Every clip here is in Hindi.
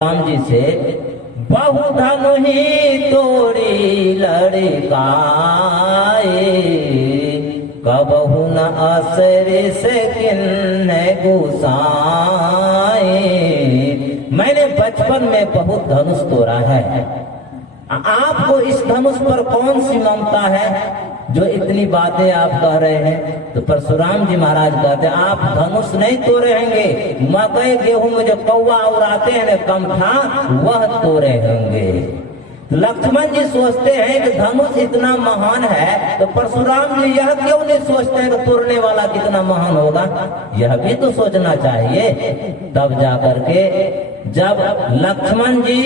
राम जी से बहुधनु ही तोड़ी लड़काए, कबहु न असर से किन्ने गुसाए। मैंने बचपन में बहुत धनुष तोड़ा है, आपको इस धनुष पर कौन सी ममता है जो इतनी बातें आप कह रहे हैं? तो परशुराम जी महाराज कहते हैं आप धनुष नहीं तोड़ेंगे, मकई गेहूं में जो कौवा उड़ाते हैं कमठा वह तोड़े होंगे। लक्ष्मण जी सोचते हैं कि धनुष इतना महान है, तो परशुराम जी यह क्यों नहीं सोचते हैं कि तोड़ने वाला कितना महान होगा? यह भी तो सोचना चाहिए। तब जाकर के जब लक्ष्मण जी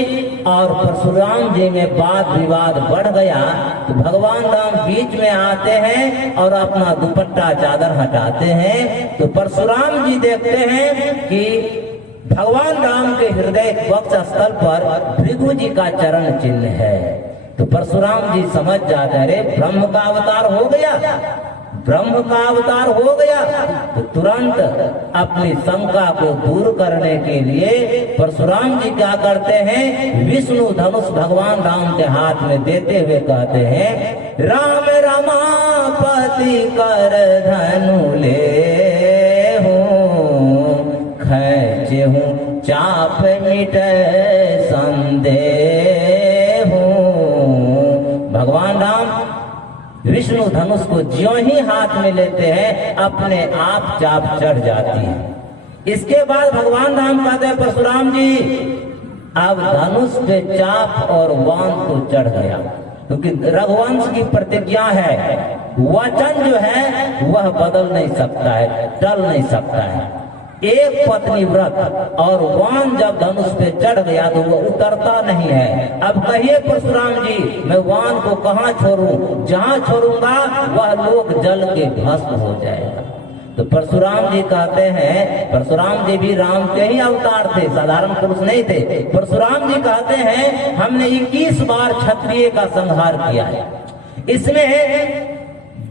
और परशुराम जी में वाद विवाद बढ़ गया तो भगवान राम बीच में आते हैं और अपना दुपट्टा चादर हटाते हैं। तो परशुराम जी देखते हैं कि भगवान राम के हृदय वक्ष स्थल पर भृगु जी का चरण चिन्ह है। तो परशुराम जी समझ जाते हैं अरे ब्रह्म का अवतार हो गया, ब्रह्म का अवतार हो गया। तो तुरंत अपनी शंका को दूर करने के लिए परशुराम जी क्या करते हैं, विष्णु धनुष भगवान राम के हाथ में देते हुए कहते हैं राम रमापति कर धनु ले हूँ, खैचे हूँ चाप मिटे संदेह हूँ। भगवान राम विष्णु धनुष को ज्यों ही हाथ में लेते हैं अपने आप चाप चढ़ जाती है। इसके बाद भगवान राम कहते हैं परशुराम जी अब धनुष पे चाप और बाण तो चढ़ गया, क्योंकि रघुवंश की प्रतिज्ञा है, वचन जो है वह बदल नहीं सकता है, टल नहीं सकता है। एक पत्नी व्रत और वान जब धनुष पे चढ़ गया तो वो उतरता नहीं है। अब कहिए परशुराम जी मैं वान को कहाँ छोड़ूं? जहाँ छोड़ूंगा वह लोक जल के भस्म हो जाएगा। तो परशुराम जी कहते हैं, परशुराम जी भी राम के ही अवतार थे, साधारण पुरुष नहीं थे। परशुराम जी कहते हैं हमने 21 बार क्षत्रिय का संहार किया है, इसमें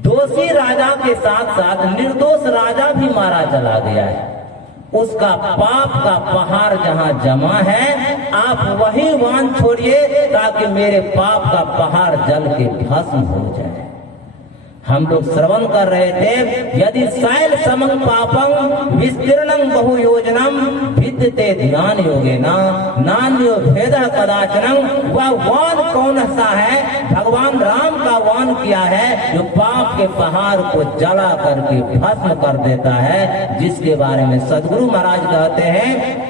दोषी राजा के साथ साथ निर्दोष राजा भी मारा चला गया है। उसका पाप का पहाड़ जहाँ जमा है आप वही वान छोड़िए ताकि मेरे पाप का पहाड़ जल के भस्म हो जाए। हम लोग श्रवण कर रहे थे यदि शैल समं पापं विस्तीर्णं बहु योजनम विद्यते ध्यान योगेना नान्यो भेदः कदाचनं। वह वान कौन सा है? भगवान राम का वान किया है जो पाप के पहाड़ को जला करके भस्म कर देता है, जिसके बारे में सदगुरु महाराज कहते हैं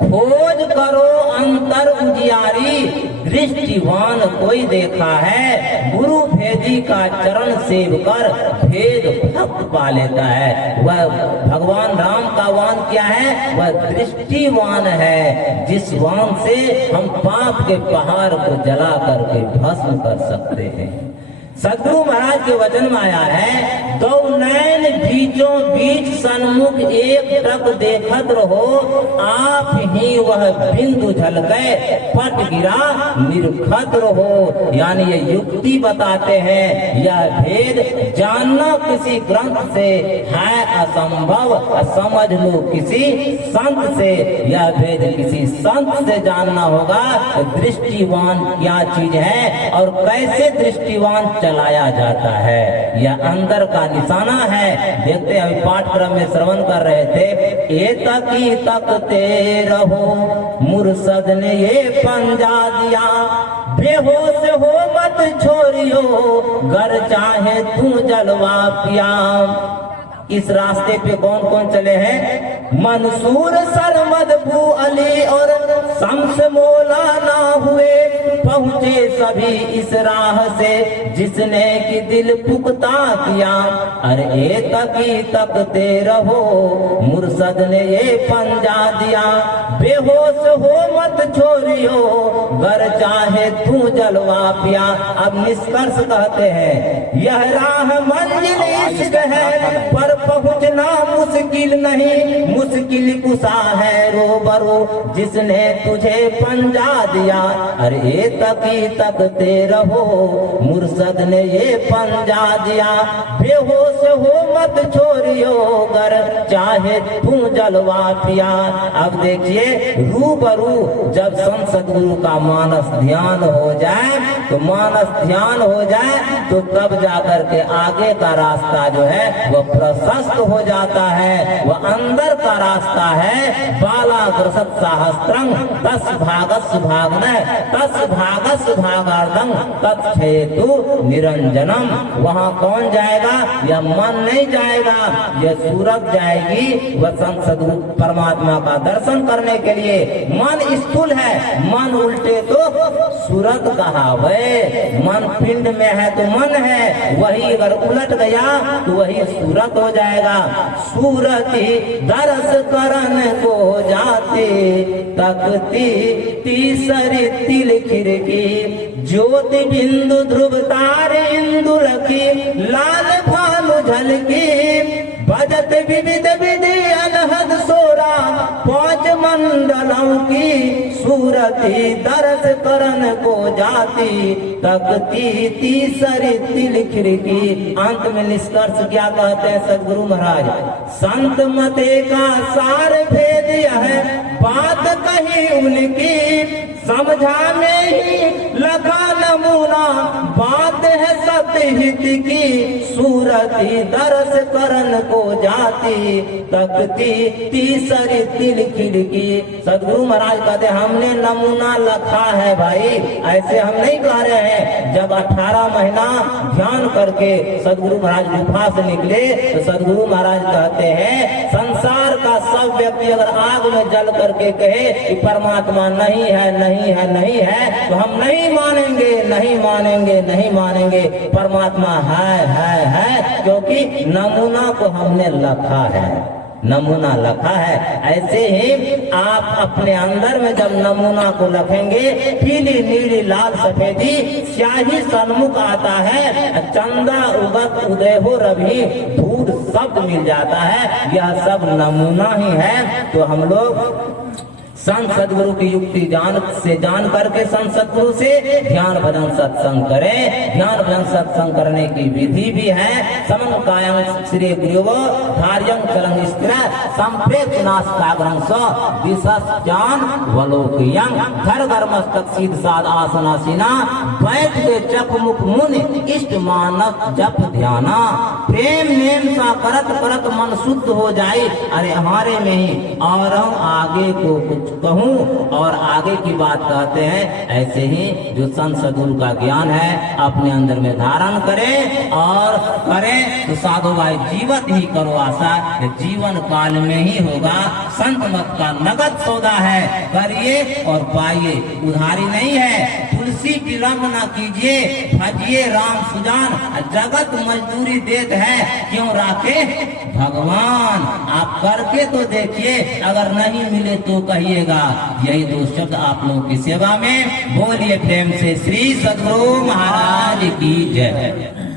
खोज करो अंतर उजियारी दृष्टिवान कोई देखा है, गुरु भेदी का चरण सेव कर भेद भक्त पा लेता है। वह भगवान राम का वान क्या है? वह दृष्टिवान है, जिस वान से हम पाप के पहाड़ को जला करके भस्म कर सकते हैं। सदगुरु महाराज के वचन में आया है दो नैन बीचों बीच सन्मुख एक टक देखत रहो, आप ही वह बिंदु झलके पट गिरा निरखत रहो। यानी ये युक्ति बताते हैं यह भेद जानना किसी ग्रंथ से है असंभव, समझ लो किसी संत से। यह भेद किसी संत से जानना होगा दृष्टिवान क्या चीज है और कैसे दृष्टिवान चलाया जाता है, यह अंदर का निशाना है। देखते हैं अभी पाठक्रम में श्रवण कर रहे थे एतकी तकते रहो मुर्शद ने ये पंजा दिया, बेहोश हो मत छोड़ियो घर चाहे तू जलवा पिया। इस रास्ते पे कौन कौन चले हैं? मंसूर सरमद बू अली और शम्स मौला ना हुए, पहुंचे सभी इस राह से जिसने कि दिल पुख्ता किया। अरे तकी तकते रहो मुर्शद ने ये पंजा दिया, बेहोश हो मत छोड़ियो घर चाहे तू जलवा पिया। अब निष्कर्ष कहते हैं यह राह मंजिल इश्क है पर पहुंचना मुश्किल नहीं, मुश्किल कुशा है रोबरो जिसने तुझे पंजा दिया। अरे तकी कभी तकते रहो, मुर्शद ने ये पंजा दिया, बेहोश हो मत छोड़ियो गर चाहे तू जलवा पिया। अब देखिए रूबरू जब संत सद्गुरु का मानस ध्यान हो जाए, तो मानस ध्यान हो जाए तो तब जाकर के आगे का रास्ता जो है वह प्रशस्त हो जाता है, वह अंदर का रास्ता है। बाला ग्रसत सहस्त्रं तस् भागस भागन तस् भागस भागार्धं तत्क्षेतु निरंजनम। वहाँ कौन जाएगा? यह मन नहीं जाएगा, यह सूरत जाएगी। वह संत सद्गुरु परमात्मा का दर्शन करने के लिए मन स्थूल है, मन उल्टे तो सूरत कहावे। मन पिंड में है तो मन है, वही अगर उलट गया तो वही सूरत हो जाएगा। सूरती दरस करन को जाते तकती तीसरी तिल खिड़की, ज्योति बिंदु ध्रुव तारे इंदु लकी, लाल भानु झलकी, बजत विविध विधि अनहद सोरा, पांच मंडलों की सूरती दरस करन को जाती तकती तीसरी तिल खिड़की। अंत में निष्कर्ष क्या कहते हैं सदगुरु महाराज? संत मते का सार भेद यह है, बात कही उनकी, समझा में ही लखा नमूना, बात है सत्य हित की, सूरती दरस करन को जाती तकती तीसरी तिल खिड़की। सदगुरु महाराज कहते हमने नमूना लखा है भाई, ऐसे हम नहीं कह रहे हैं। जब 18 महीना ध्यान करके सदगुरु महाराज गुफा से निकले तो सदगुरु महाराज कहते हैं संसार का सब व्यक्ति अगर आग में जल करके कहे कि परमात्मा नहीं है नहीं है नहीं है, तो हम नहीं मानेंगे नहीं मानेंगे नहीं मानेंगे। परमात्मा है, क्योंकि नमूना को हमने लखा है, नमूना लखा है। ऐसे ही आप अपने अंदर में जब नमूना को लखेंगे, पीली नीली लाल सफेदी स्याही सन्मुख आता है, चंदा उगत उदय हो रवि धूल शब्द मिल जाता है, यह सब नमूना ही है। तो हम लोग संत सदगुरु की युक्ति जान करके संत सदगुरु से ध्यान भजन सत्संग करें। ध्यान भजन सत्संग करने की विधि भी है। समन कायं श्री गुरुवो धार्यं चलं स्थिर संप्रेक्ष नास्ताग्रं स विशस ज्ञान वलोकयं घर घर मस्तक सीध साध आसनासीना, बैठ के जप मुख मुनि इष्ट मानव जप ध्याना, प्रेम नेम सा करत करत मन शुद्ध हो जाए। अरे हमारे में ही और हम आगे को कुछ कहूँ और आगे की बात कहते हैं। ऐसे ही जो संत सद्गुरु का ज्ञान है अपने अंदर में धारण करें और करें तो साधु भाई जीवत ही करो आशा, जीवन काल में ही होगा। संत मत का नगद सौदा है, करिए और पाइए, उधारी नहीं है। तुलसी विलम्ब न कीजिए, भजिए राम सुजान, जगत मजदूरी देत है क्यों राखे भगवान। आप करके तो देखिए, अगर नहीं मिले तो कहिएगा। यही 2 शब्द आप लोगों की सेवा में बोलिए प्रेम से श्री सद्गुरु महाराज की जय।